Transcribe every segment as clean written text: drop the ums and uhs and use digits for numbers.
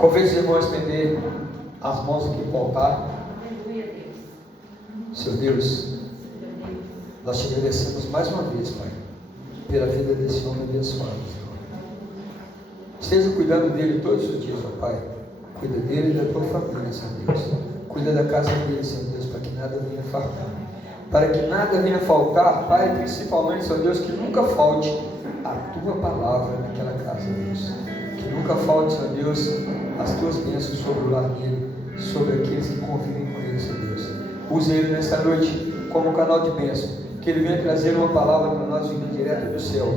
Convido os irmãos a estender as mãos aqui para o altar. Senhor Deus, nós te agradecemos mais uma vez, Pai, pela vida desse homem abençoado, Senhor. Esteja cuidando dele todos os dias, ó Pai. Cuida dele e da tua família, Senhor Deus. Cuida da casa dele, Senhor Deus, para que nada venha faltar. Para que nada venha faltar, Pai, principalmente, Senhor Deus, que nunca falte a tua palavra naquela casa, Deus. Que nunca falte, Senhor Deus, as tuas bênçãos sobre o lar dele, sobre aqueles que convivem com ele, Senhor Deus. Use ele nesta noite como canal de bênção. Que ele venha trazer uma palavra para nós vinda direta do céu.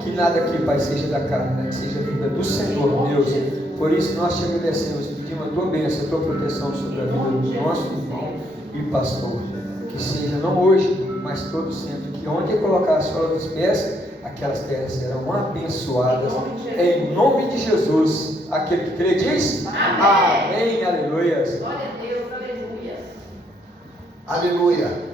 Que nada aqui, Pai, seja da carne, né? Que seja vinda do Senhor, Deus. Por isso nós te agradecemos e pedimos a tua bênção, a tua proteção sobre a vida do nosso irmão e pastor. Que seja não hoje, mas todo sempre. Que onde colocar a sola dos pés, aquelas terras serão abençoadas. Em nome de Jesus. Aquele que crê diz: amém. Aleluia. Glória a Deus, aleluia. Aleluia.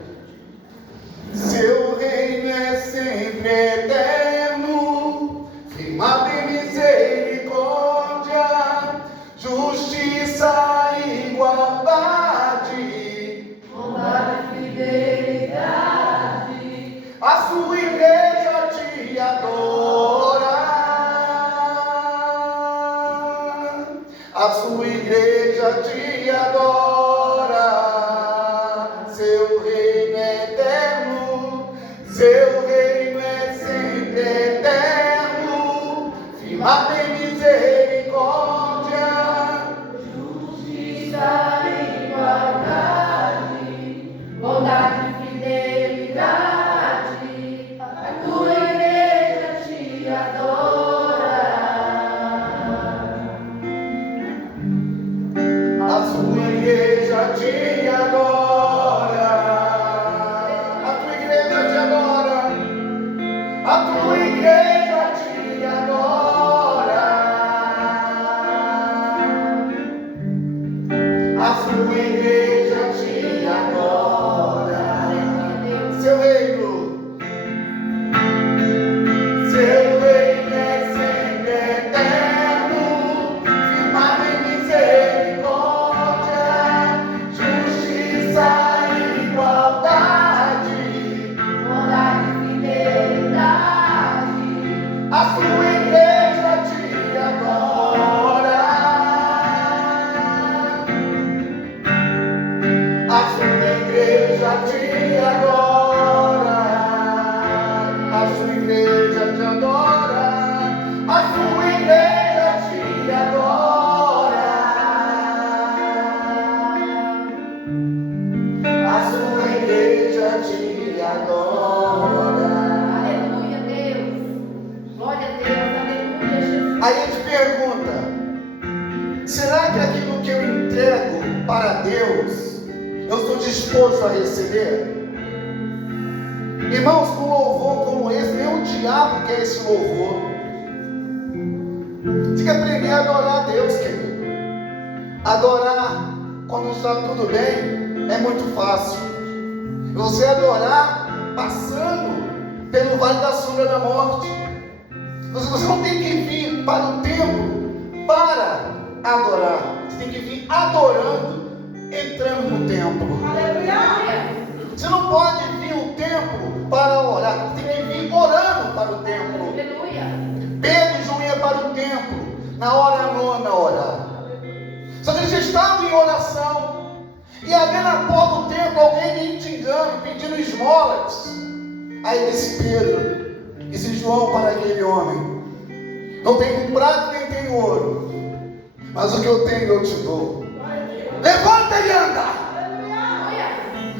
Seu reino é sempre eterno, firmado em misericórdia, justiça e igualdade, Bondade e fidelidade. a sua igreja te adora, a sua igreja te adora. Seu reino é eterno, seu reino é sempre eterno, firmado em misericórdia, Justiça e igualdade. Bondade e fidelidade. A tua igreja te adora. a sua igreja te adora. A tua igreja te adora, a sua igreja te adora. Seu reino é sempre eterno, firmado em misericórdia, justiça e igualdade. Bondade e fidelidade. A sua igreja te adora, a sua igreja te adora, a sua igreja te adora, a sua igreja te adora, a sua igreja te adora. Aleluia, Deus. Glória a Deus, aleluia, Jesus. Aí a gente pergunta: será que aquilo que eu entrego para Deus, eu estou disposto a receber? Irmãos, com louvor como esse, nem o diabo quer esse louvor. Tem que aprender a adorar a Deus, querido. Adorar quando está tudo bem é muito fácil. Você adorar passando pelo vale da sombra da morte. Você não tem que vir para o templo para adorar. Você tem que vir adorando, entrando no templo. Aleluia. Você não pode vir ao templo para orar. Você tem que vir orando para o templo. Aleluia. Pedro e João iam para o templo na hora nona orar. Só que eles estavam em oração. E havia na porta do templo alguém mendigando, pedindo esmolas. Aí disse Pedro, disse João para aquele homem: não tenho prata nem tenho ouro, mas o que eu tenho eu te dou. Levanta e anda.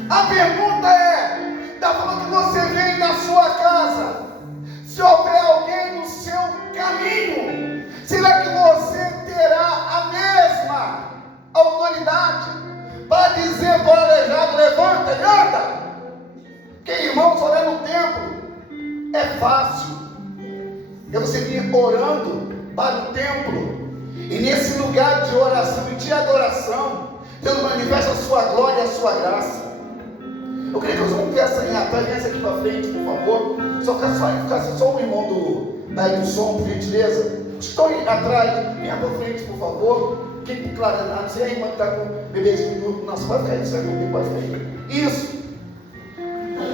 A pergunta é, da forma que você vem na sua casa, se houver alguém no seu caminho, será que você terá a mesma autoridade para dizer para o aleijado: levanta e anda? Que irmãos, orar no templo é fácil. É você vir orando para o templo, e nesse lugar de oração e de adoração, Deus manifesta a sua glória e a sua graça. Eu queria que nós vamos ver essa aí atrás, vem essa aqui para frente, por favor. Só ficar só o irmão daí do som, por gentileza. Estou aí atrás, venha para frente, por favor. Quem, claro, não sei a irmã que está com o bebezinho, nossa, vai frente, sai comigo, vai frente. Isso.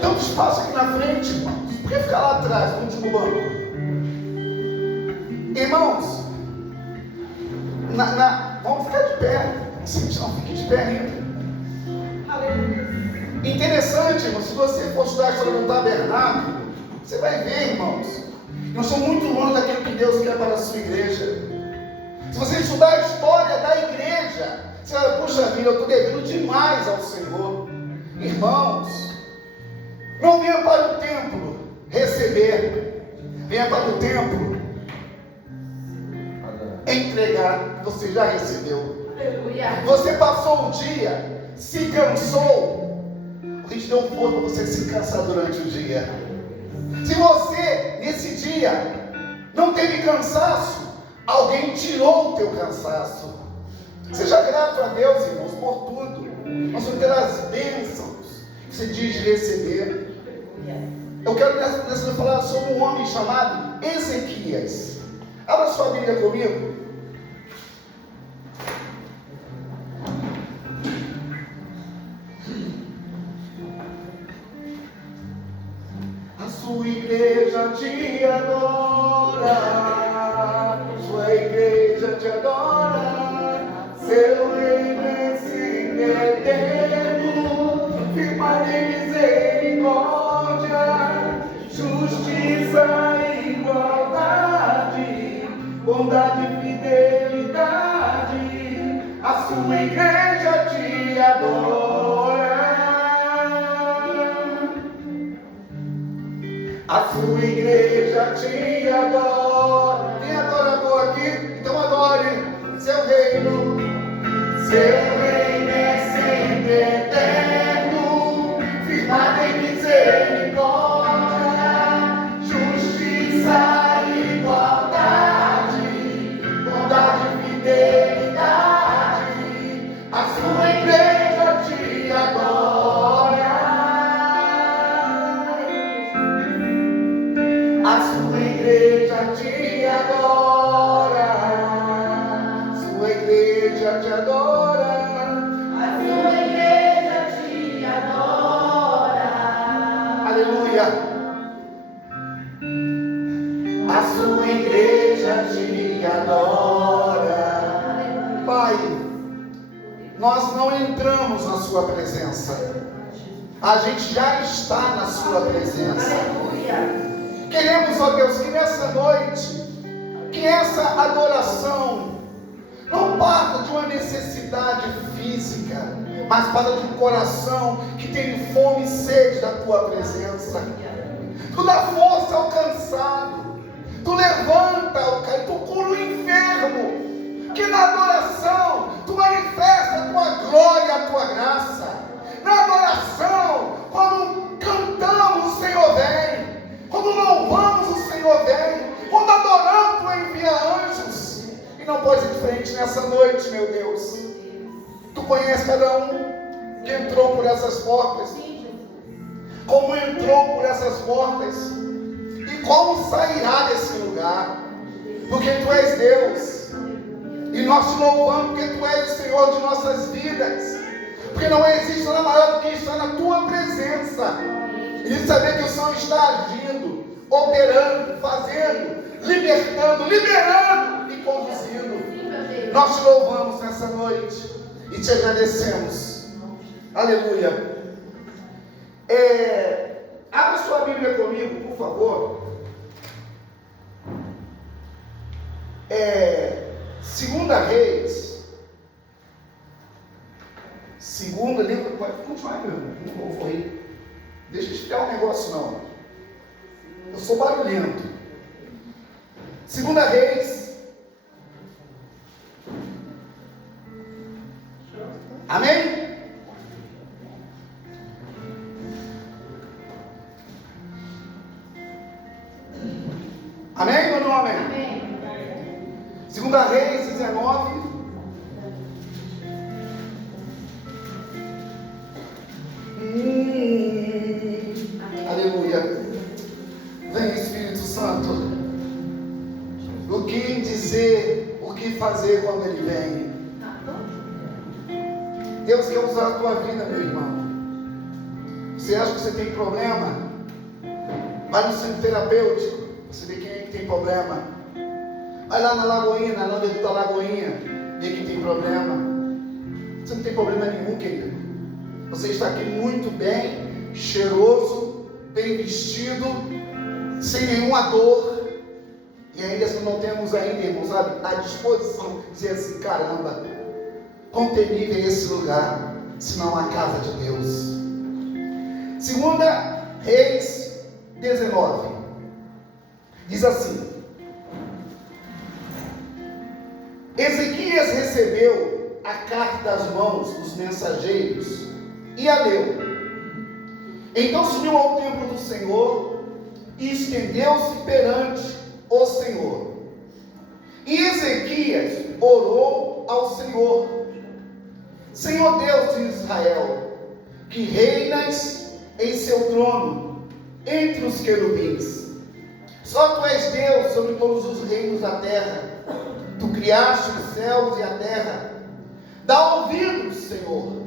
Tanto espaço aqui na frente, irmãos. Por que ficar lá atrás, no último banco? Irmãos, vamos ficar de pé. Não fique de pé ainda. Interessante, irmão, se você for estudar a história do tabernáculo, você vai ver, irmãos, nós somos muito longe daquilo que Deus quer para a sua igreja. Se você estudar a história da igreja, você vai, puxa vida, eu estou devendo demais ao Senhor. Irmãos, não venha para o templo receber, venha para o templo entregar, você já recebeu. Aleluia. Você passou o dia, se cansou, a gente deu um pouco para você se cansar durante o dia. Se você, nesse dia, não teve cansaço, alguém tirou o teu cansaço. Seja grato a Deus, irmãos, por tudo. Nós vamos ter as bênçãos que você diz de receber. Eu quero nessa noite falar sobre um homem chamado Ezequias. Abra sua Bíblia comigo. A sua igreja te adora, sua igreja te adora, seu reino é sempre eterno, firmado em misericórdia, justiça e igualdade, bondade e fidelidade, a sua igreja te adora. A sua igreja te adora. Tem adorador aqui? Então adore. Seu reino é sempre eterno, firmado em misericórdia, justiça e igualdade, bondade e fidelidade. A sua igreja te adora. A sua igreja te adora, sua igreja te adora, A sua igreja te adora. aleluia. A sua igreja te adora. Pai, nós não entramos na sua presença, a gente já está na sua presença. Aleluia. Queremos, ó Deus, que nessa noite, que essa adoração não parta de uma necessidade física, mas parta de um coração que tem fome e sede da tua presença. Tu dá força ao cansado, tu levanta ao caído, tu cura o enfermo. Que na adoração tu manifesta a tua glória, a tua graça. Na adoração, quando cantamos, o Senhor vem. Quando louvamos, o Senhor vem. Quando adoramos, tu envia anjos. E não pode ir de frente nessa noite, meu Deus. Tu conheces cada um que entrou por essas portas, como entrou por essas portas e como sairá desse lugar, porque tu és Deus. E nós te louvamos porque tu és o Senhor de nossas vidas, porque não existe nada maior do que estar na tua presença e saber que o Senhor está agindo, operando, fazendo, libertando, liberando e conduzindo. Nós te louvamos nessa noite e te agradecemos. Aleluia. Abra sua Bíblia comigo, por favor. Segunda Reis. Segunda livro. Pode continuar, meu irmão. Não vou ir. Deixa eu explicar um negócio, não. Eu sou barulhento. Segunda Reis. Amém? Amém ou não amém? Amém. Segunda Reis 19. Aleluia. Vem, Espírito Santo. O que diz que fazer quando Ele vem. Deus quer usar a tua vida, meu irmão. Você acha que você tem problema? Vai no centro terapêutico, você vê quem é que tem problema. Vai lá na Lagoinha, na Lagoinha da Lagoinha, vê quem tem problema. Você não tem problema nenhum, querido. Você está aqui muito bem, cheiroso, bem vestido, sem nenhuma dor. E ainda não temos ainda, irmão, sabe, a disposição de dizer assim, caramba, quão terrível é esse lugar, se não a casa de Deus. 2 Reis 19, diz assim: Ezequias recebeu a carta das mãos dos mensageiros e a leu. Então subiu ao templo do Senhor e estendeu-se perante o Senhor. E Ezequias orou ao Senhor: Senhor Deus de Israel, que reinas em seu trono entre os querubins, só tu és Deus sobre todos os reinos da terra. Tu criaste os céus e a terra. Dá ouvidos, Senhor,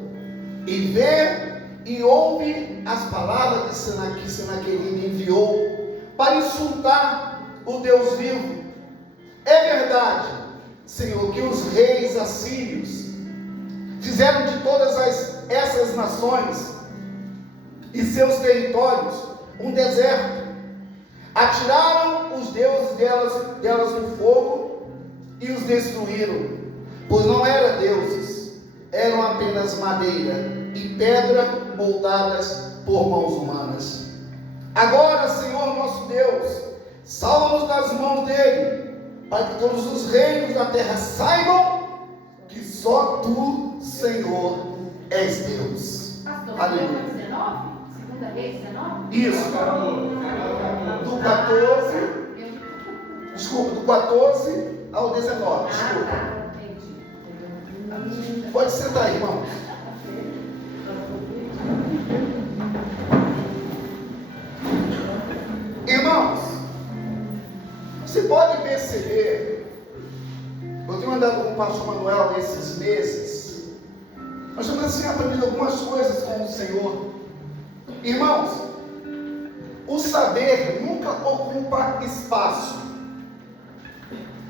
e vê e ouve as palavras que Senaqueribe enviou para insultar o Deus vivo. É verdade, Senhor, que os reis assírios fizeram de todas essas nações e seus territórios um deserto. Atiraram os deuses delas no fogo e os destruíram, pois não eram deuses, eram apenas madeira e pedra moldadas por mãos humanas. Agora, Senhor nosso Deus, salva-nos das mãos dele, para que todos os reinos da terra saibam que só tu, Senhor, és Deus. Pastor, Aleluia. 19? 2 Reis 19? Isso. Do 14, desculpa, do 14 ao 19. Desculpa. Ah, tá, entendi. Pode sentar, irmão. Irmãos, você pode perceber, eu tenho andado com o pastor Manuel nesses meses, nós estamos assim aprendendo algumas coisas com o Senhor. Irmãos, o saber nunca ocupa espaço.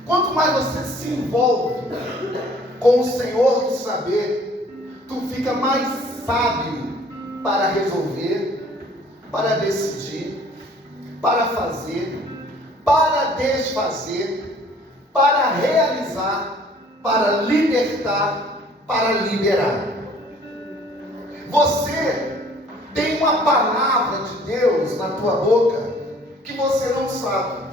Quanto mais você se envolve com o Senhor do saber, tu fica mais sábio para resolver, para decidir, para fazer, para desfazer, para realizar, para libertar, para liberar. Você tem uma palavra de Deus na tua boca que você não sabe.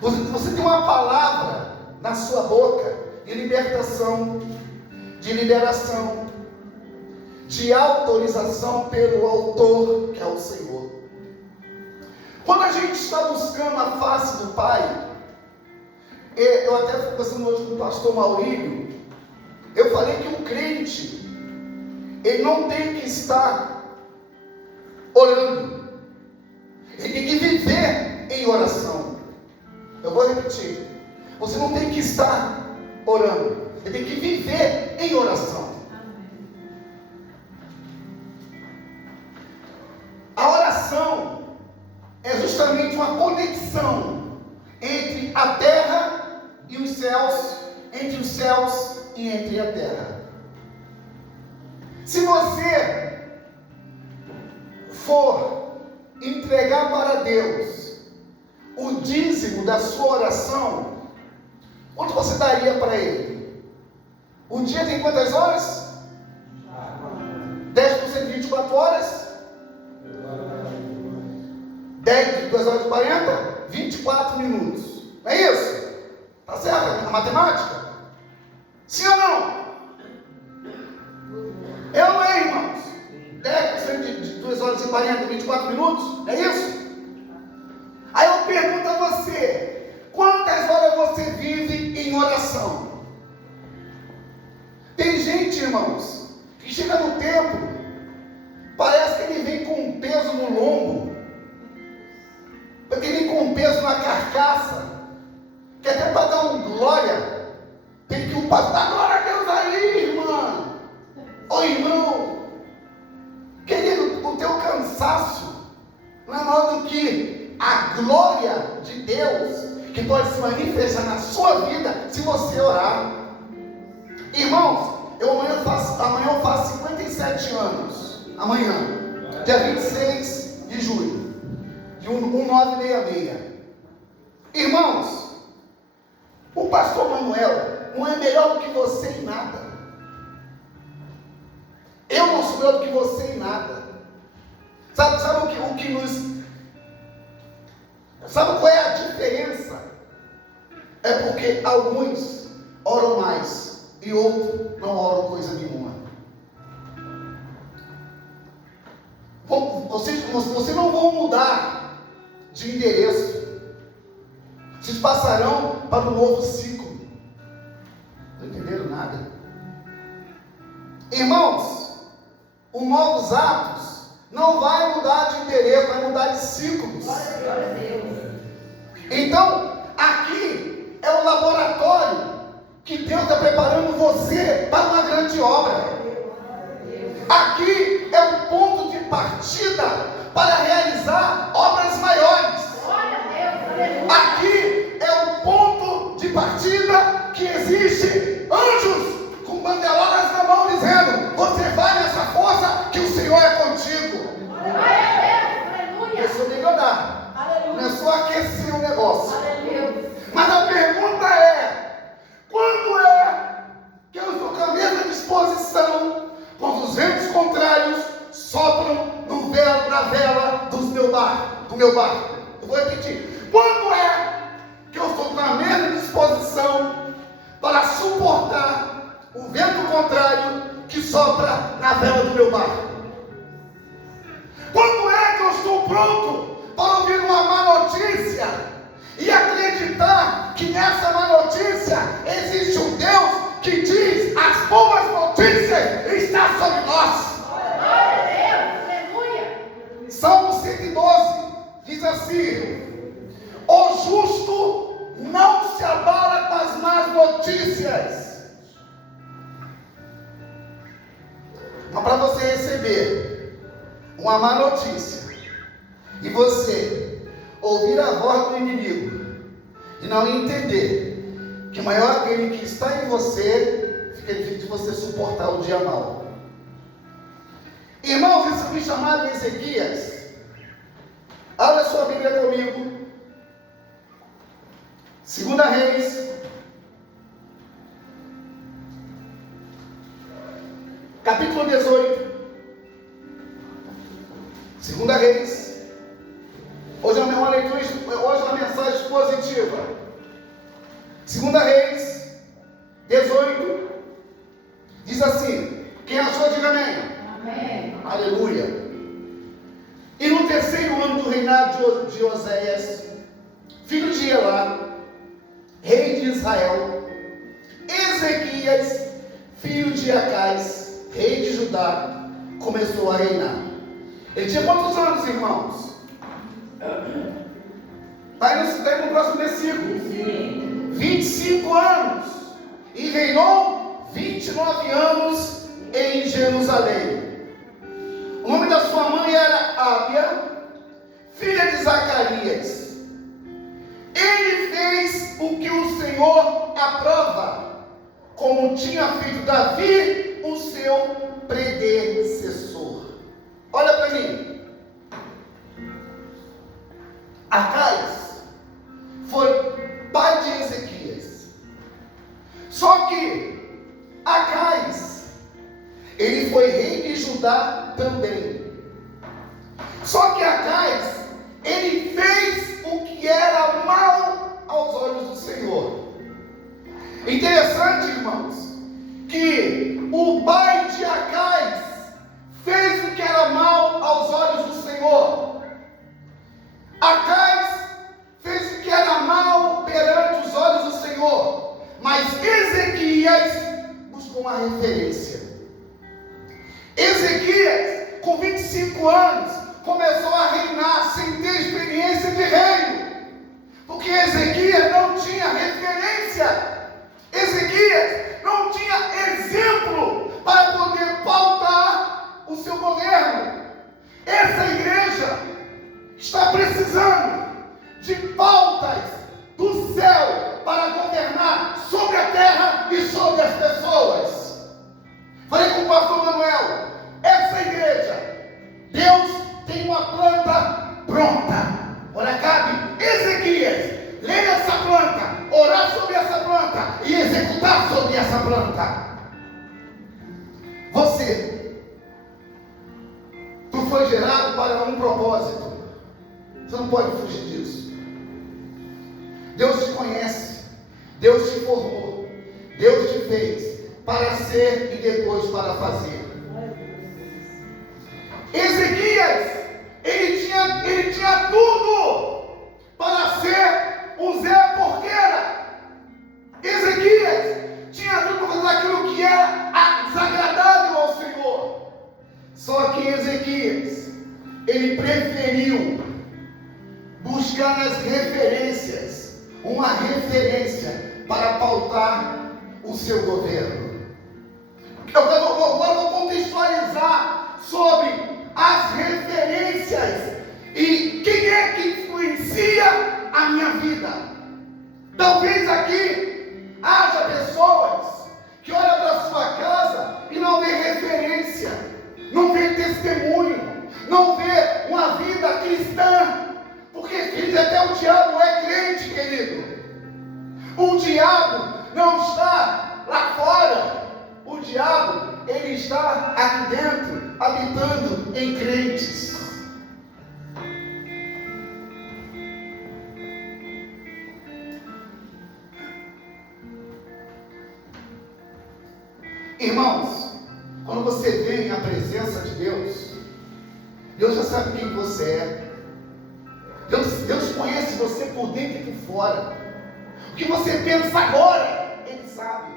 Você tem uma palavra na sua boca de libertação, de liberação, de autorização pelo autor, que é o Senhor. Quando a gente está buscando a face do Pai, eu até fui conversando hoje com o pastor Maurílio, eu falei que o crente, ele não tem que estar orando, ele tem que viver em oração. Eu vou repetir, você não tem que estar orando, ele tem que viver em oração. A oração é justamente uma conexão entre a terra e os céus, entre os céus e entre a terra. Se você for entregar para Deus o dízimo da sua oração, quanto você daria para Ele? O dia tem quantas horas? 10% de 24 horas? 2 horas e 40? 24 minutos. Não é isso? Está certo a matemática? Sim ou não? Eu não é, irmãos? 10% de 2 horas e 40, 24 minutos? É isso? Aí eu pergunto a você, quantas horas você vive em oração? Tem gente, irmãos, que chega no templo, parece que ele vem com um peso no lombo, porque ele vem com um peso na carcaça, que até para dar um glória, tem que o pastor dar glória a Deus aí, irmã. Ô irmão, querido, o teu cansaço não é maior do que a glória de Deus, que pode se manifestar na sua vida se você orar. Irmãos, amanhã eu faço 57 anos. Amanhã, dia 26 de julho, de 1966. Irmãos, o pastor Manuel não é melhor do que você em nada. Eu não sou melhor do que você em nada. Sabe o que nos... Sabe qual é a diferença? É porque alguns oram mais e outros não oram coisa nenhuma. Vocês não vão mudar de endereço. Vocês passarão para um novo ciclo. Não entenderam nada? Irmãos, os novos atos não vai mudar de endereço, vai mudar de ciclos. Glória a Deus. Então, aqui é o laboratório que Deus está preparando você para uma grande obra. Aqui é o ponto de partida para realizar obras maiores. Glória a Deus. Aleluia. Aqui é o ponto de partida que existe anjos com bandeirolas na mão dizendo: você vai nessa força que o Senhor é contigo. Glória a Deus. Aleluia. Isso é melhorar. Aleluia. Não é só aquecer o negócio. Aleluia. Mas a pergunta é: quando é que eu estou com a mesma disposição quando os ventos contrários sopram na vela do meu barco? Eu vou repetir: quando é que eu estou com a mesma disposição para suportar o vento contrário que sopra na vela do meu barco? Quando é que eu estou pronto para ouvir uma má notícia e acreditar que nessa má notícia existe um Deus que diz: as boas notícias estão sobre nós? Glória a Deus. Aleluia. Salmo 112 diz assim: o justo não se abala com as más notícias. Mas para você receber uma má notícia e você ouvir a voz do inimigo e não entender que maior aquele que está em você, fica difícil de você suportar o dia mau. Irmãos, isso foi chamado em Ezequias. Abra sua Bíblia comigo. 2 Reis, capítulo 18. 2 Reis. Hoje é uma leitura, hoje é uma mensagem expositiva. 2 Reis 18 diz assim: quem achou, diga amém. Amém. Aleluia. E no terceiro ano do reinado de Oséias, filho de Elá, rei de Israel, Ezequias, filho de Acais, rei de Judá, começou a reinar. Ele tinha quantos anos, irmãos? Vai no próximo versículo. 25 anos. E reinou 29 anos em Jerusalém. O nome da sua mãe era Ábia, filha de Zacarias. Ele fez o que o Senhor aprova, como tinha feito Davi, o seu predecessor. Olha para mim. Acais foi pai de Ezequias. Só que Acais, ele foi rei de Judá também. Só que Acais, ele fez o que era mal aos olhos do Senhor. Interessante, irmãos, que o pai de Acais fez o que era mal aos olhos do Senhor. Acais fez o que era mal perante os olhos do Senhor, mas Ezequias buscou uma referência. Ezequias, com 25 anos, começou a reinar sem ter experiência de reino, Porque Ezequias não tinha referência. Ezequias não tinha exemplo para poder pautar o seu governo. Essa igreja está precisando de pautas do céu para governar sobre a terra e sobre as pessoas. Falei com o pastor Manuel, essa igreja, Deus tem uma planta pronta. Ora, cabe Ezequias ler essa planta, orar sobre essa planta e executar sobre essa planta. Tu foi gerado para um propósito. Você não pode fugir disso. Deus te conhece, Deus te formou, Deus te fez para ser e depois para fazer. Ezequias, ele tinha tudo para ser um Zé Porqueira. Ezequias tinha tudo para fazer aquilo que era desagradável ao Senhor. Só que Ezequias, ele preferiu buscar nas referências, uma referência para pautar o seu governo. Agora eu vou contextualizar sobre as referências e quem é que influencia a minha vida. Talvez aqui haja pessoas que olham para a sua casa e não vê referência, não vê testemunho, não vê uma vida cristã. Porque, querido, até o diabo é crente, querido. O diabo não está lá fora. O diabo, ele está aqui dentro, habitando em crentes. Irmãos, quando você vem à presença de Deus, Deus já sabe quem você é. Deus conhece você por dentro e por fora. O que você pensa agora, Ele sabe.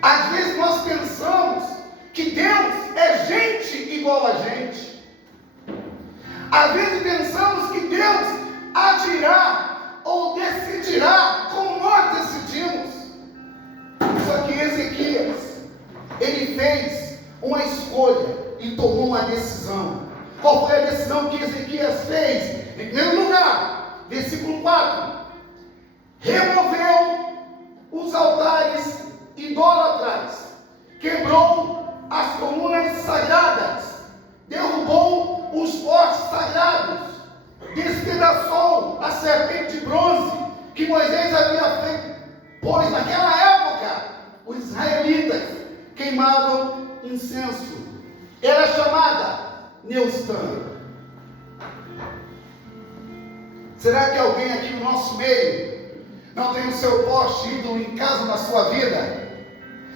Às vezes nós pensamos que Deus é gente igual a gente. Às vezes pensamos que Deus agirá ou decidirá como nós decidimos. Só que Ezequias, ele fez uma escolha e tomou uma decisão. Qual foi a decisão que Ezequias fez? Em primeiro lugar, versículo 4: removeu os altares idólatras, quebrou as colunas sagradas, derrubou os postes sagrados, despedaçou a serpente de bronze que Moisés havia feito, pois naquela época os israelitas queimavam incenso. Era chamada Neustã. Será que alguém aqui no nosso meio não tem o seu poste ídolo em casa na sua vida?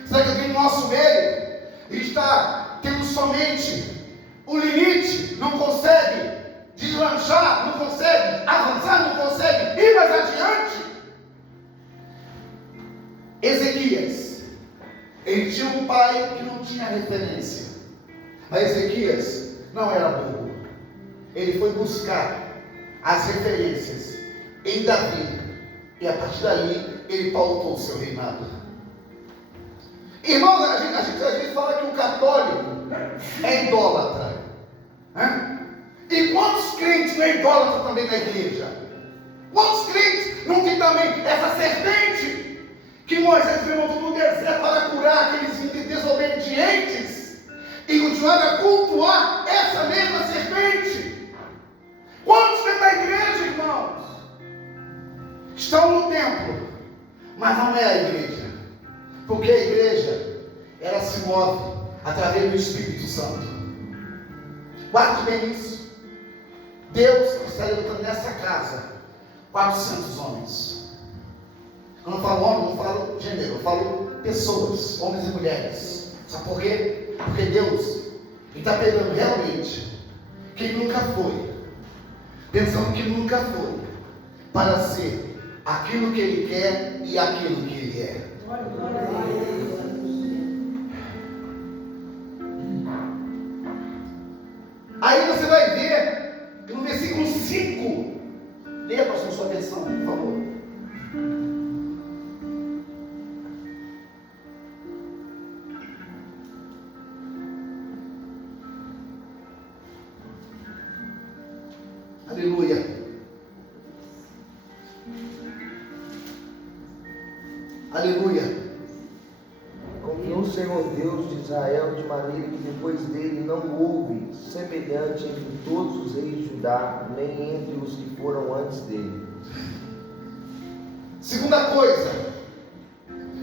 Será que alguém no nosso meio está tendo somente o limite, não consegue deslanchar, não consegue avançar, não consegue ir mais adiante? Ezequias, ele tinha um pai que não tinha referência, mas Ezequias não era burro. Ele foi buscar as referências em Davi, e a partir dali ele pautou o seu reinado. Irmãos, a gente às vezes fala que o católico é idólatra, né? E quantos crentes não é idólatra também na igreja? Quantos crentes não tem também essa serpente que Moisés levantou no deserto para curar aqueles desobedientes e continuar a cultuar essa mesma serpente? Quantos dentro da igreja, irmãos, estão no templo, mas não é a igreja? Porque a igreja, ela se move através do Espírito Santo. Guarde bem isso. Deus está levantando nessa casa 400 homens. Eu não falo homem, não falo gênero, eu falo pessoas, homens e mulheres. Sabe por quê? Porque Deus está pegando realmente quem nunca foi, pensando que nunca foi, para ser aquilo que Ele quer e aquilo que Ele é. Aí você vai ver no versículo 5 Aleluia. Confiou o Senhor Deus de Israel de maneira que depois dele não houve semelhante entre todos os reis de Judá, nem entre os que foram antes dele. Segunda coisa,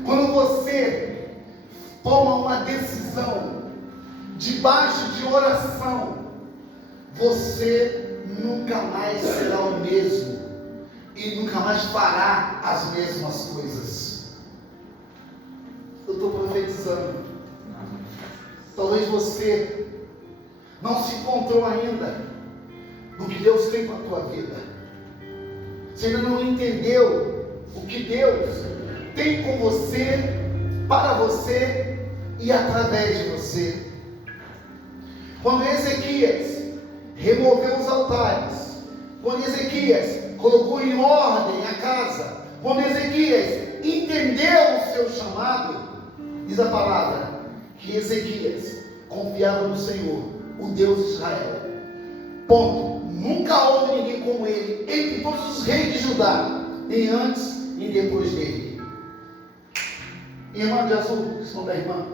quando você toma uma decisão debaixo de oração, você nunca mais será o mesmo e nunca mais fará as mesmas coisas. Eu estou profetizando. Talvez você não se encontrou ainda no que Deus tem para a tua vida. Você ainda não entendeu o que Deus tem com você, para você e através de você. Quando Ezequias removeu os altares, quando Ezequias colocou em ordem a casa, quando Ezequias entendeu o seu chamado, diz a palavra que Ezequias confiava no Senhor, o Deus de Israel. Ponto. Nunca houve ninguém como ele entre todos os reis de Judá, nem antes nem depois dele. Irmã de azul, irmão da irmã,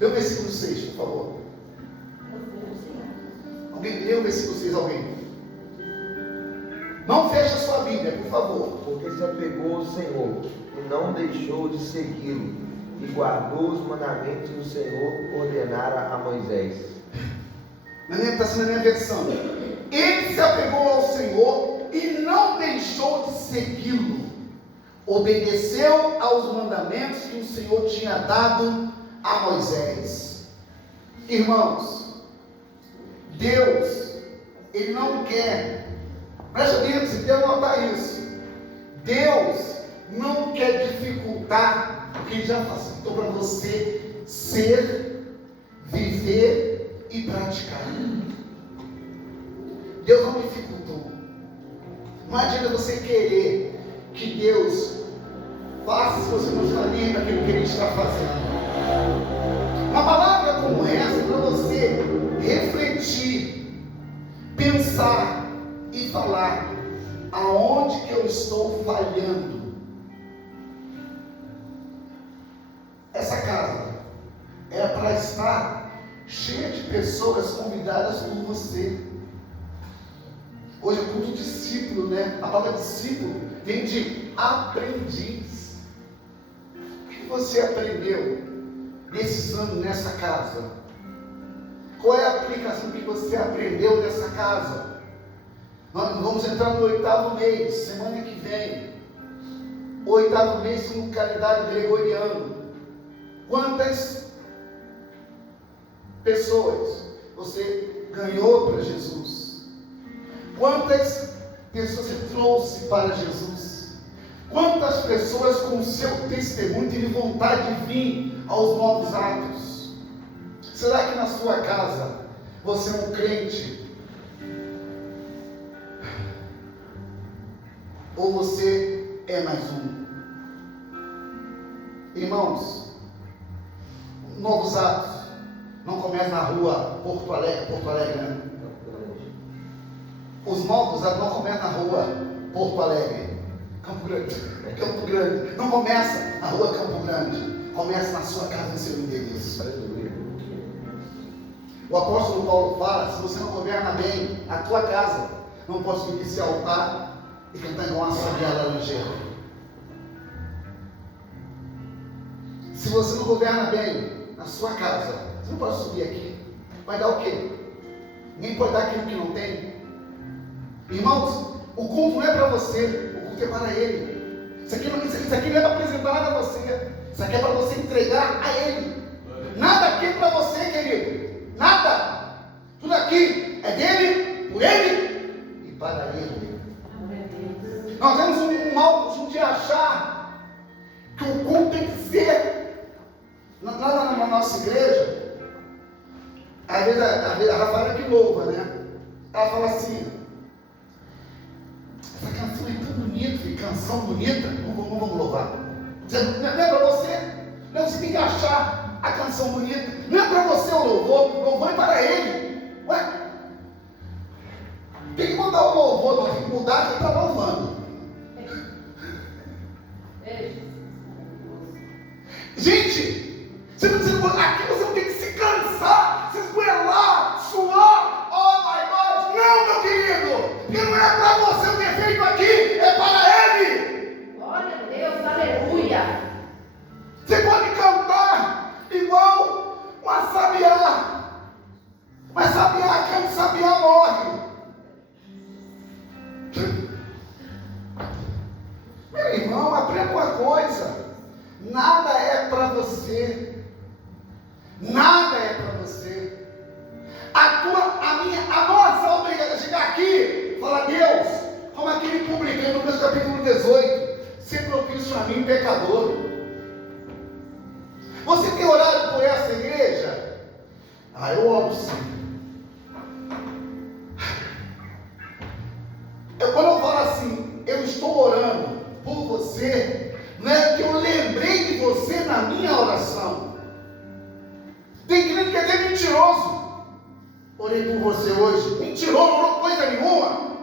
lê o versículo 6, por favor. Alguém lê o versículo 6, alguém? Não feche a sua Bíblia, por favor. Porque se apegou ao Senhor e não deixou de segui-lo, e guardou os mandamentos que o Senhor ordenara a Moisés. Está sendo na minha versão. Ele se apegou ao Senhor e não deixou de segui-lo. Obedeceu aos mandamentos que o Senhor tinha dado a Moisés. Irmãos, Deus, Ele não quer, presta atenção, você deve notar isso. Deus não quer dificultar o que Ele já facilitou para você ser, viver e praticar. Deus não dificultou. Não adianta você querer que Deus faça se você não está nem naquilo que Ele está fazendo. Uma palavra como essa é para você refletir, pensar e falar: aonde que eu estou falhando? Essa casa é para estar cheia de pessoas convidadas por você. Hoje é culto discípulo, né? A palavra discípulo vem de aprendiz. O que você aprendeu nesses anos nessa casa? Qual é a aplicação que você aprendeu nessa casa? Nós vamos entrar no 8º mês, semana que vem. O 8º mês com calendário gregoriano. Quantas pessoas você ganhou para Jesus? Quantas pessoas você trouxe para Jesus? Quantas pessoas com o seu testemunho teve vontade de vir aos novos atos? Será que na sua casa você é um crente? Ou você é mais um? Irmãos, novos atos não começam na rua Porto Alegre, né? Os novos atos não começam na rua Porto Alegre, Campo Grande. Não começa na rua Campo Grande, começa na sua casa, no seu endereço. O apóstolo Paulo fala: se você não governa bem a tua casa, não pode subir esse altar e cantar igual uma sabia laranjeira. Se você não governa bem na sua casa, você não pode subir aqui. Vai dar o quê? Ninguém pode dar aquilo que não tem. Irmãos, o culto não é para você, o culto é para Ele. Isso aqui não é para apresentar nada a você. Isso aqui é para você entregar a Ele. Nada aqui é para você, querido. Nada. Tudo aqui é dele, por Ele e para Ele. Nós temos um mau costume de achar que o culto tem que ser lá na nossa igreja. Às vezes a Rafaela que louva, né? Ela fala assim: essa canção é tão bonita, que canção bonita, não vamos louvar. Não é para você? Não, você tem que achar a canção bonita. Não é para você o louvor é para Ele. Ué? Tem que mudar o louvor, não tem que mudar quem está louvando. Gente, aqui você não tem que se cansar, se esgoelar, suar. Oh my God, não, meu querido, porque não é para você o que é feito aqui, é para Ele. Glória a Deus, aleluia. Você pode cantar igual uma sabiá, mas sabiá canta, sabiá morre. Meu irmão, aprenda uma coisa: nada é para você, nada é para você. A nossa obrigação é chegar aqui e falar: Deus, como aquele publicano no Lucas capítulo 18, se propício a mim, pecador. Você tem orado por essa igreja? Eu oro sim. Quando eu falo assim, eu estou orando por você, não é que eu lembrei de você na minha oração. Tem crente que é até mentiroso. Orei por você hoje. Mentiroso, não orou coisa nenhuma.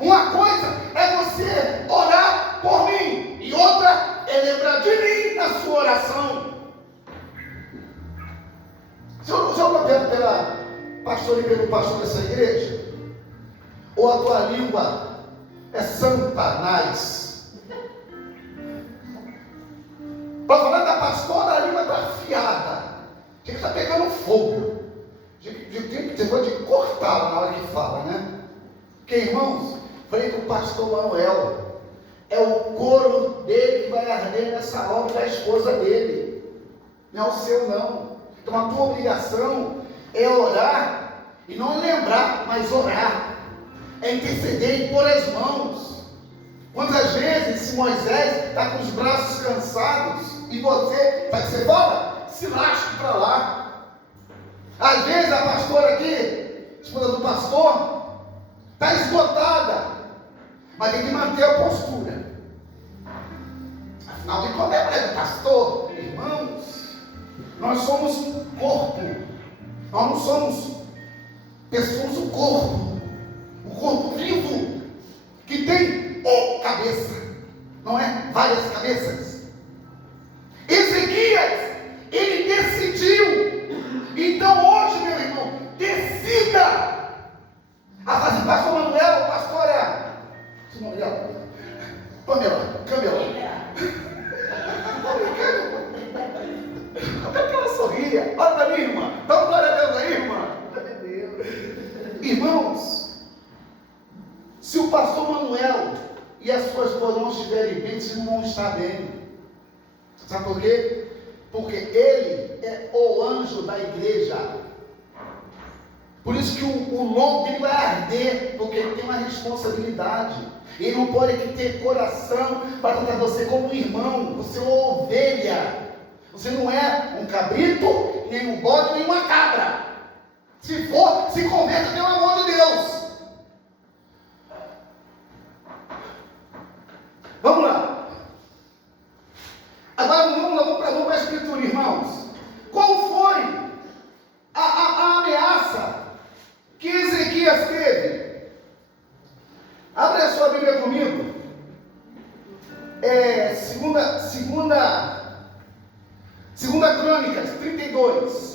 Uma coisa é você orar por mim, e outra é lembrar de mim na sua oração. Se eu não pela pastor e pelo pastor dessa igreja, ou a tua língua é Satanás. Para falar da pastora, a língua está afiada. Tem que estar pegando fogo. Tem que de cortá-la na hora que fala, né? Porque, irmãos, falei com o pastor Manuel, é o couro dele que vai arder nessa obra da esposa dele. Não é o seu, não. Então a tua obrigação é orar, e não lembrar, mas orar. É interceder e pôr as mãos. Quantas vezes, se Moisés está com os braços cansados, e você, sabe o que você fala? Se lasque para lá. Às vezes a pastora aqui, esposa do pastor, está esgotada, mas tem que manter a postura. Afinal de contas, é mulher do pastor. Irmãos, nós somos um corpo. Nós não somos pessoas, um corpo. Um corpo vivo, que tem uma cabeça, não é? Várias cabeças. Ezequias, ele decidiu. Então hoje, meu irmão, decida. A fase pastor Manuel, pastora Pamela. Como é que ela sorria? Olha para mim, irmã. Dá uma glória a Deus aí, irmã. Irmãos, se o pastor Manuel e a sua esposa não estiverem bem, vocês não vão estar bem. Sabe por quê? Porque ele é o anjo da igreja. Por isso que o lombo dele vai arder, porque ele tem uma responsabilidade. Ele não pode ter coração para tratar você como um irmão. Você é uma ovelha. Você não é um cabrito, nem um bode, nem uma cabra. Se for, se converta pelo amor de Deus. Vamos lá. Agora vamos para a escritura, irmãos. Qual foi a ameaça que Ezequias teve? Abre a sua Bíblia comigo. Segunda Crônicas 32.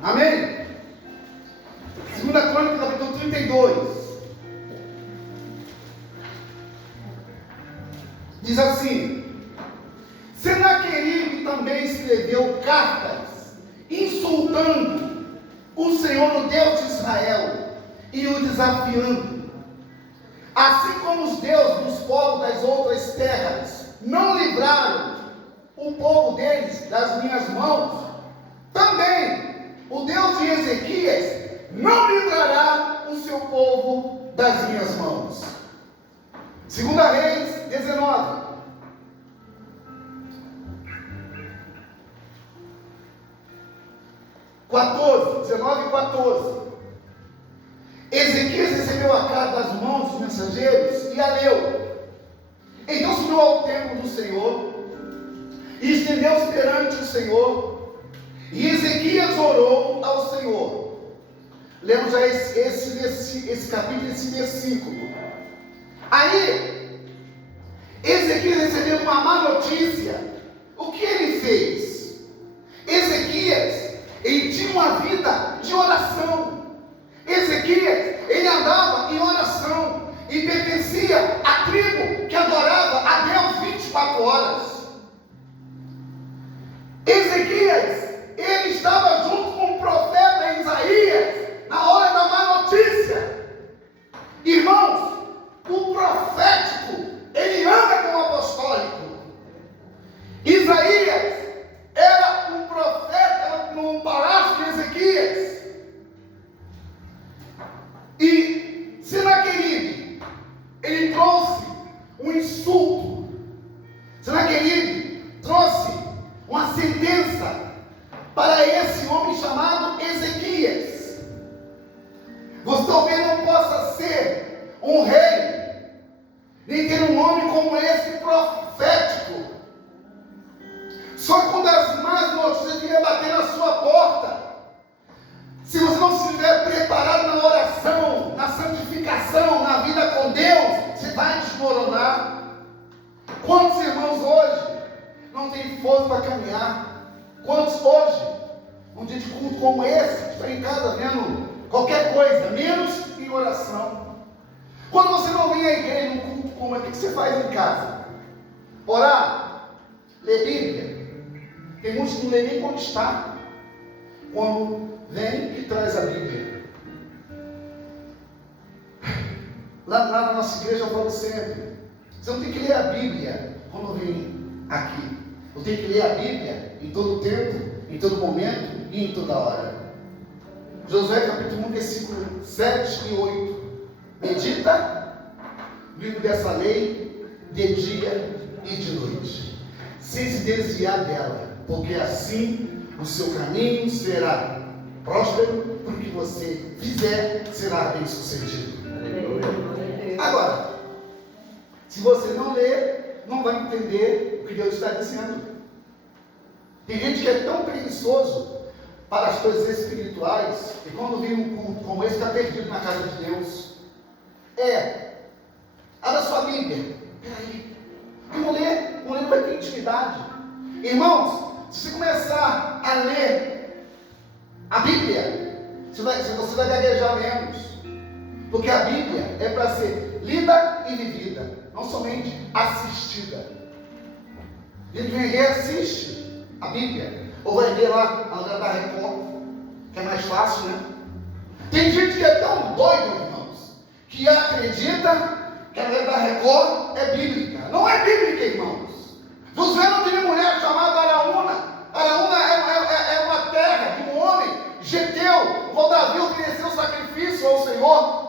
Amém? Segunda Crônica, capítulo 32. Diz assim: Senaqueribe também escreveu cartas, insultando o Senhor, o Deus de Israel, e o desafiando. Assim como os deuses dos povos das outras terras não livraram o povo deles das minhas mãos, também o Deus de Ezequias não livrará o seu povo das minhas mãos. 2 Reis 19. e 14. Ezequias recebeu a carta das mãos dos mensageiros e a leu. Então subiu ao templo do Senhor e estendeu-se perante o Senhor. E Ezequias orou ao Senhor. Lemos já esse capítulo, esse versículo. Aí, Ezequias recebeu uma má notícia. O que ele fez? Ezequias, ele tinha uma vida de oração. Ezequias, ele andava em oração e pertencia à tribo que adorava a Deus 24 horas. Ezequias, ele estava junto com o profeta Isaías na hora da má notícia. Irmãos, o profético, ele anda com o apostólico. Isaías era um profeta no palácio de Ezequias. E Senaqueribe, ele trouxe um insulto. Senaqueribe trouxe uma sentença para esse homem chamado Ezequias. Você talvez não possa ser um rei, nem ter um nome como esse profético. Só quando as más notícias vierem bater na sua porta, se você não estiver preparado na oração, na santificação, na vida com Deus, você vai desmoronar. Quantos irmãos hoje não têm força para caminhar? Quantos hoje, um dia de culto como esse, estão em casa vendo qualquer coisa, menos em oração? Quando você não vem à igreja num culto como esse, o que você faz em casa? Orar? Ler Bíblia? Tem muitos que não lê nem quando está. Quando vem e traz a Bíblia. Lá na nossa igreja eu falo sempre, você não tem que ler a Bíblia quando vem aqui. Você tem que ler a Bíblia em todo tempo, em todo momento e em toda hora. Josué capítulo 1, versículo 7 e 8. Medita no livro dessa lei de dia e de noite, sem se desviar dela, porque assim o seu caminho será próspero, porque que você fizer será bem sucedido. Agora, se você não ler, não vai entender o que Deus está dizendo. Tem gente que é tão preguiçoso para as coisas espirituais, e quando vem um culto como esse, está perdido na casa de Deus. Abra sua Bíblia. Peraí, não vai ter intimidade. Irmãos, se você começar a ler a Bíblia, você vai gaguejar menos. Porque a Bíblia é para ser lida e vivida, não somente assistida. A gente vem assiste a Bíblia, ou vai ver lá na hora da Record, que é mais fácil, né? Tem gente que é tão doido, irmãos, que acredita que a hora da Record é bíblica. Não é bíblica, irmãos. Josué não tinha mulher chamada Araúna. Araúna é uma terra de um homem geteu, quando Davi ofereceu sacrifício ao Senhor.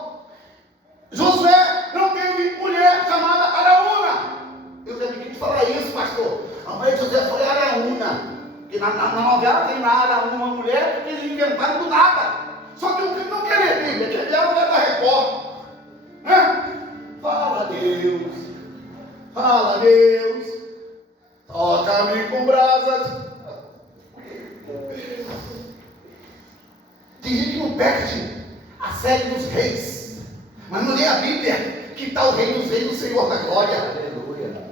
Josué não teve mulher chamada Araúna. Eu já me quis falar isso, pastor. A mãe de José foi Araúna. Porque na novela tem lá Araúna, uma mulher que eles inventaram do nada. Só que o que não quer ler Bíblia, quer ler a mulher da Record. Fala Deus. Fala Deus. Toca-me com brasas. Tem gente que não perde a série dos reis, mas não lê a Bíblia, que está o rei dos reis, o Senhor da glória. Aleluia.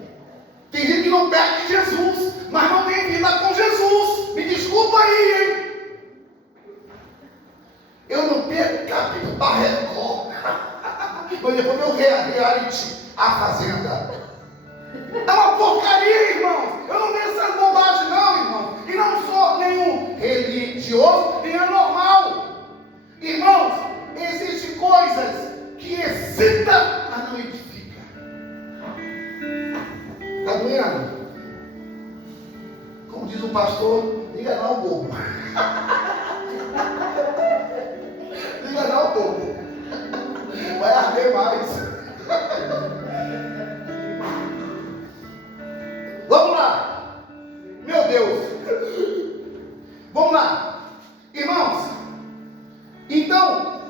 Tem gente que não perde Jesus, mas não tem vida com Jesus. Me desculpa aí, hein? Eu não perco capítulo da Record, mas depois eu reality A Fazenda. É uma porcaria, irmão. Eu não vejo essas bobagens não, irmão. E não sou nenhum religioso, nem anormal. Irmãos, existem coisas que excitam, mas não edificam. Está doendo? Como diz o pastor, liga não o bobo. Liga não o bobo. Vai arder mais. Vamos lá. Meu Deus. Vamos lá. Irmãos, então,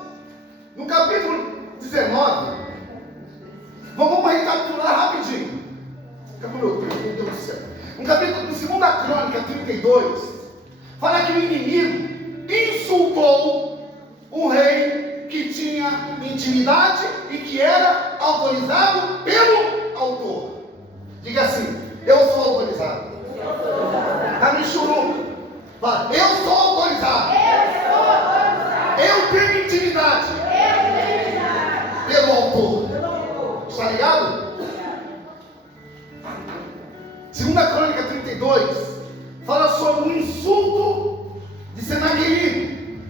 no capítulo 19, vamos recapitular rapidinho. Meu Deus do céu. No capítulo Segunda Crônica 32, fala que o inimigo insultou um rei que tinha intimidade e que era autorizado pelo autor. Diga assim: eu sou autorizado. Está me churuca. Fala: eu sou autorizado. Eu tenho intimidade pelo autor. Está ligado? Segunda Crônica 32 fala sobre o insulto de Senaqueribe.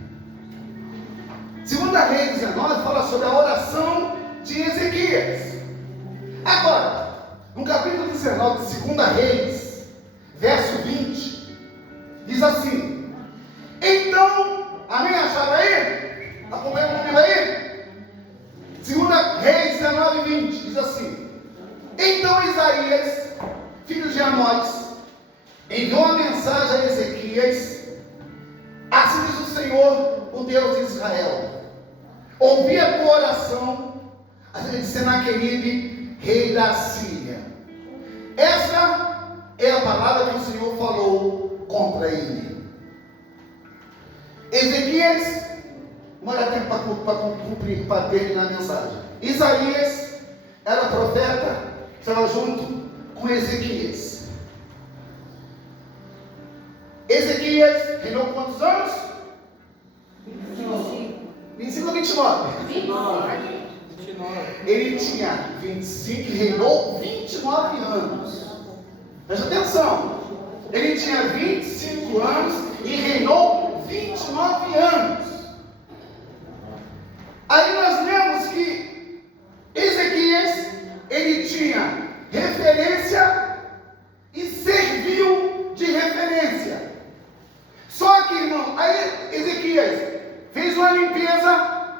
Segunda Reis 19 fala sobre a oração de Ezequias. Agora, no capítulo 19 de Segunda Reis, verso 20, diz assim: então, amém? Acharam aí? Acompanhando comigo aí? Segunda Reis 19, 20, diz assim: então Isaías, filho de Amós, enviou uma mensagem a Ezequias: assim diz o Senhor, o Deus de Israel, ouvi a tua oração acerca de Senaqueribe, rei da Síria. Esta é a palavra que o Senhor falou contra ele. Ezequias, não era tempo para terminar a mensagem. Isaías era profeta, estava junto com Ezequias. Ezequias reinou quantos anos? 25 ou 29? 29. Ele tinha 25 e reinou 29 anos. Presta atenção. Ele tinha 25 anos e reinou 29 anos. Aí nós lemos que Ezequias, ele tinha referência e serviu de referência. Só que, irmão, aí Ezequias fez uma limpeza,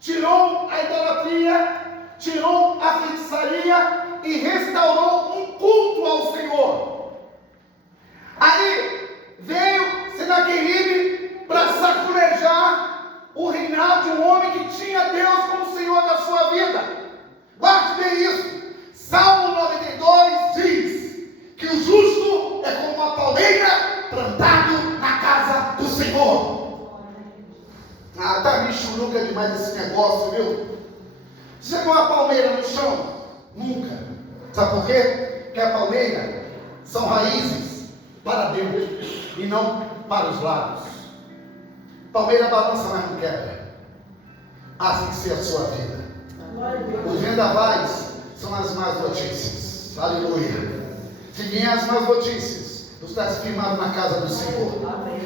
tirou a idolatria, tirou a feitiçaria e restaurou um culto ao Senhor. Aí veio Senaqueribe para saculejar o reinado de um homem que tinha Deus como Senhor da sua vida. Guarde bem isso. Salmo 92 diz que o justo é como uma palmeira plantado na casa do Senhor. Tá me churuca demais esse negócio, viu? Você viu uma palmeira no chão? Nunca. Sabe por quê? Porque a palmeira são raízes para dentro e não para os lados. Palmeira balança, mas não quebra. Assim que ser a sua vida. Os vendavais são as más notícias. Aleluia. Se vier as más notícias, você está firmado na casa do Senhor.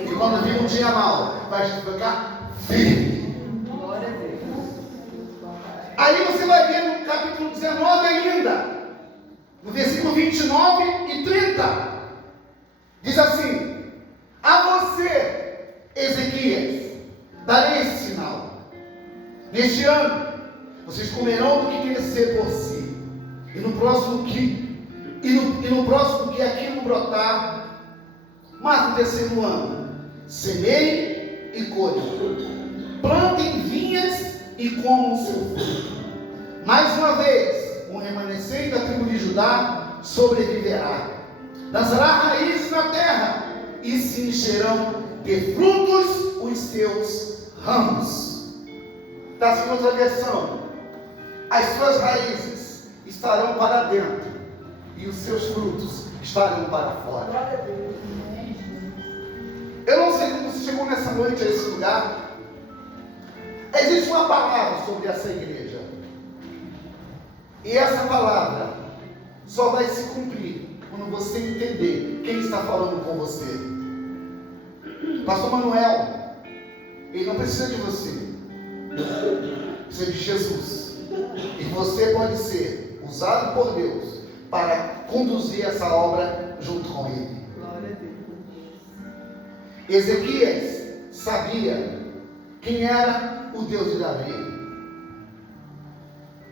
E quando vir um dia mal, vai ficar firme. Aí você vai ver no capítulo 19 ainda, no versículo 29 e 30, diz assim: a você, Ezequias, darei esse sinal. Neste ano, vocês comerão do que crescer por si, e no próximo que aquilo brotar, mas no terceiro ano, semeiem e colhem, plantem vinhas e comam o seu fruto. Mais uma vez, um remanescente da tribo de Judá sobreviverá, lançará raízes na terra, e se encherão de frutos os seus ramos. Da segunda versão: as suas raízes estarão para dentro, e os seus frutos estarão para fora. Eu não sei como você chegou nessa noite a esse lugar. Existe uma palavra sobre essa igreja, e essa palavra só vai se cumprir quando você entender quem está falando com você. Pastor Manuel, ele não precisa de você, precisa de Jesus. E você pode ser usado por Deus para conduzir essa obra junto com ele. Glória a Deus. Ezequias sabia quem era o Deus de Davi.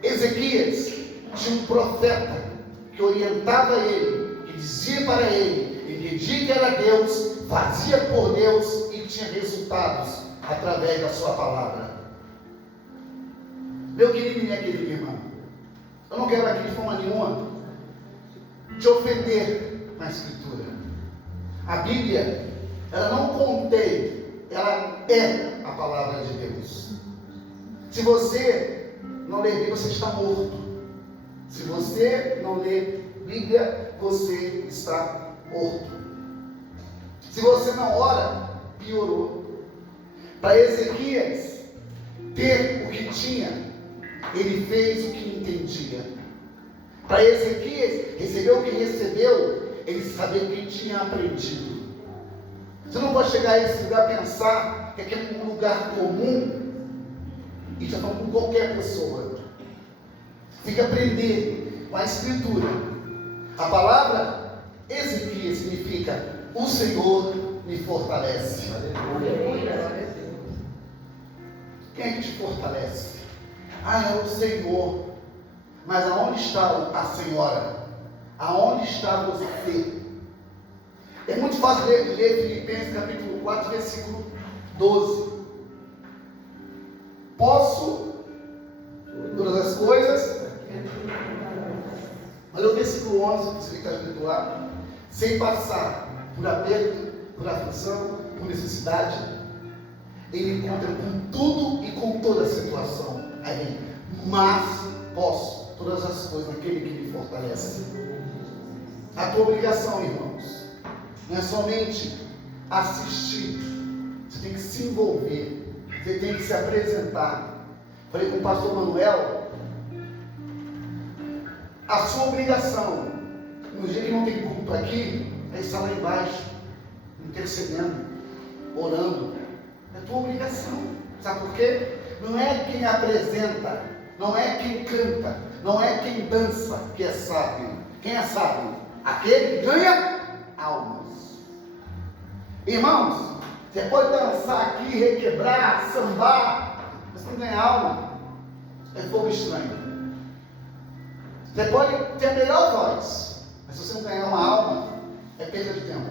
Ezequias tinha um profeta que orientava ele, que dizia para ele, entendia que era Deus, fazia por Deus e tinha resultados através da sua palavra. Meu querido e minha querida irmã, eu não quero aqui de forma nenhuma te ofender na Escritura. A Bíblia, ela não contém, ela é a palavra de Deus. Se você não ler Bíblia, você está morto. Se você não ler Bíblia, você está morto. Se você não ora, piorou. Para Ezequias ter o que tinha, ele fez o que entendia. Para Ezequias receber o que recebeu, ele sabia o que tinha aprendido. Você não pode chegar a esse lugar e pensar que aquele é um lugar comum e já falando com qualquer pessoa. Tem que aprender com a Escritura. A palavra Ezequias significa: o Senhor me fortalece. Quem é que te fortalece? É o Senhor. Mas aonde está a senhora? Aonde está você? É muito fácil ler Filipenses capítulo 4, versículo 12. Posso todas as coisas. Olha o versículo 11, que está escrito lá. Sem passar por aperto, por aflição, por necessidade, ele encontra com tudo e com toda a situação. Aí, mas posso todas as coisas naquele que me fortalece. A tua obrigação, irmãos, não é somente assistir. Você tem que se envolver. Você tem que se apresentar. Falei com o pastor Manuel, a sua obrigação, no dia que não tem culto aqui, é estar lá embaixo, intercedendo, orando. É a tua obrigação. Sabe por quê? Não é quem apresenta, não é quem canta, não é quem dança que é sábio. Quem é sábio? Aquele que ganha almas. Irmãos, você pode dançar aqui, requebrar, sambar, mas não ganha alma. É fogo estranho. Você pode ter a melhor voz, mas se você não ganhar uma alma, é perda de tempo.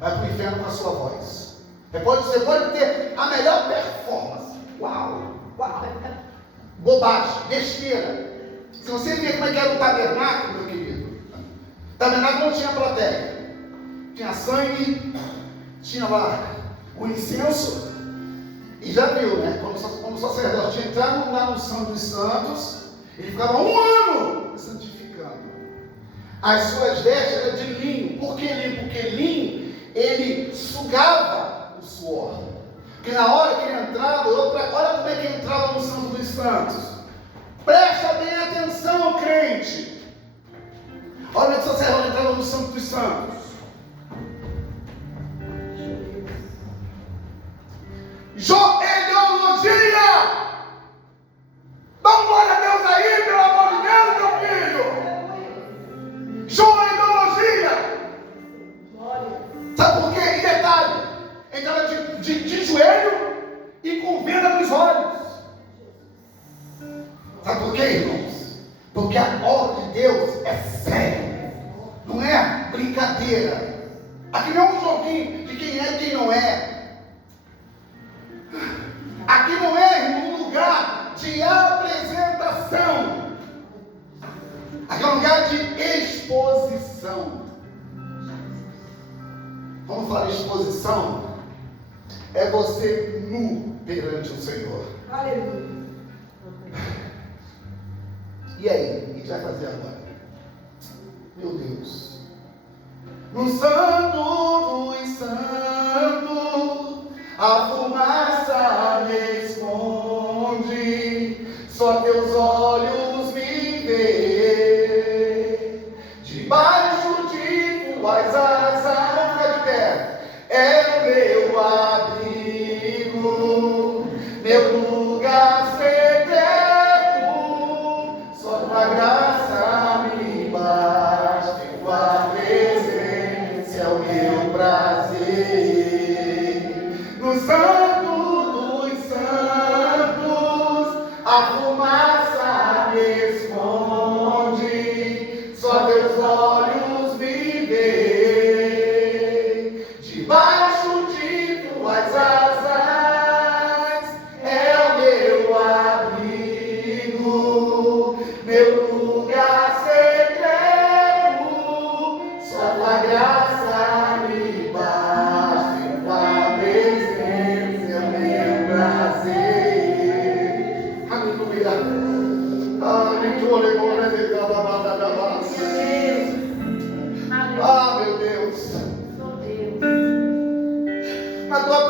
Vai para o inferno com a sua voz. Você pode ter a melhor performance. Uau! Bobagem, besteira. Se você ver como é que era o tabernáculo, meu querido, o tabernáculo não tinha plateia. Tinha sangue, tinha lá o incenso, e já viu, né? Quando o sacerdote entrava lá no Santo dos Santos, ele ficava 1 ano santificando. As suas vestes eram de linho. Por que linho? Porque linho, ele sugava o suor. Porque na hora que ele entrava, olha como é que ele entrava no Santo dos Santos. Presta bem atenção, crente. Olha como é que o sacerdote entrava no Santo dos Santos. Joelhologia! Dá glória a Deus aí, pelo amor de Deus, meu filho! Joelhologia! Sabe por quê? E detalhe, entrava de joelho e com venda nos olhos. Sabe por quê, irmãos? Porque a obra de Deus é séria, não é brincadeira. Aqui não é um joguinho de quem é e quem não é. Aqui não é um lugar de apresentação. Aqui é um lugar de exposição. Vamos falar de exposição? É você nu perante o Senhor. Aleluia. E aí? O que vai fazer agora? Meu Deus. No Santo dos Santos, a fumaça me esconde, só teus olhos me vê. Debaixo de tuas asas, vamos ficar de pé. É o meu abrigo, meu lugar secreto, só tua graça me basta, tua presença é o meu prazer. No Santo dos Santos, a fumaça me esconde, só teus olhos me veem. Debaixo de tuas asas é o meu abrigo, meu lugar secreto, só tua graça me basta.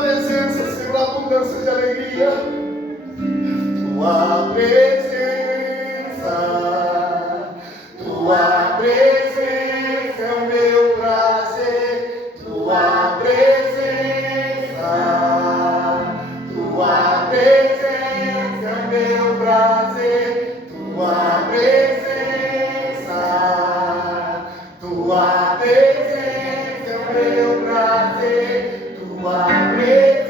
presença, Senhor, abundância de alegria. Tua presença, tua presença é o meu prazer. Tua presença, tua presença é o meu prazer. Tua presença, tua presença é o meu prazer. Tua presença.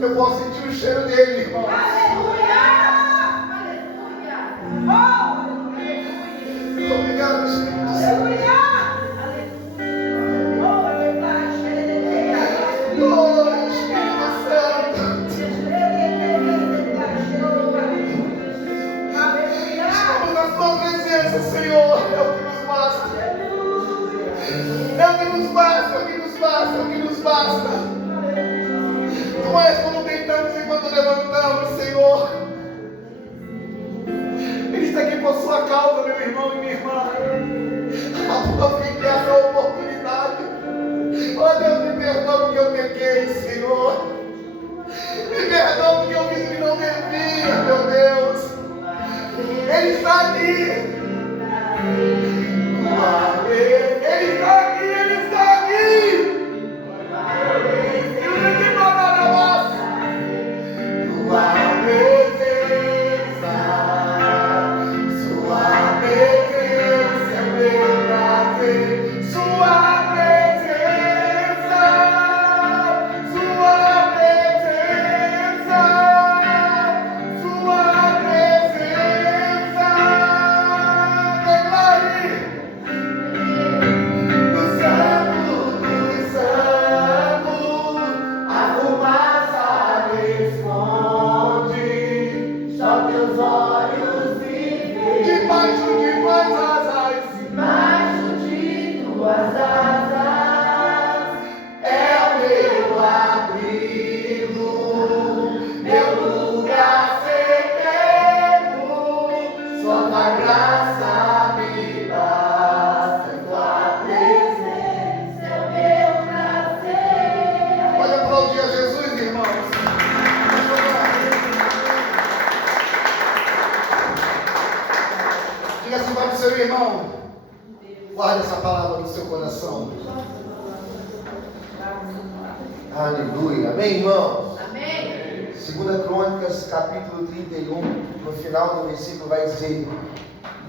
Eu posso sentir o cheiro dele, irmão. Aleluia! Aleluia! Obrigado, Espírito Santo. Oh, Espírito Santo. Estamos na sua presença, Senhor. É o que nos basta. É o que nos basta, é o que nos basta, é o que nos basta. Tu és quando deitamos e quando levantamos, Senhor. Ele está aqui por sua causa, meu irmão e minha irmã. Aproveite essa oportunidade. Oh Deus, me perdoa porque eu pequei, Senhor. Me perdoa porque eu fiz o que não devia, meu Deus. Ele está aqui. Ele está aqui, ele está aqui. Seu irmão, guarde essa palavra no seu coração. Aleluia. Amém, irmãos? Amém. 2 Crônicas, capítulo 31, no final do versículo vai dizer: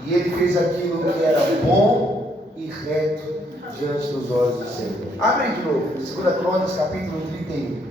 e ele fez aquilo que era bom e reto diante dos olhos do Senhor. Abre de novo, 2 Crônicas, capítulo 31.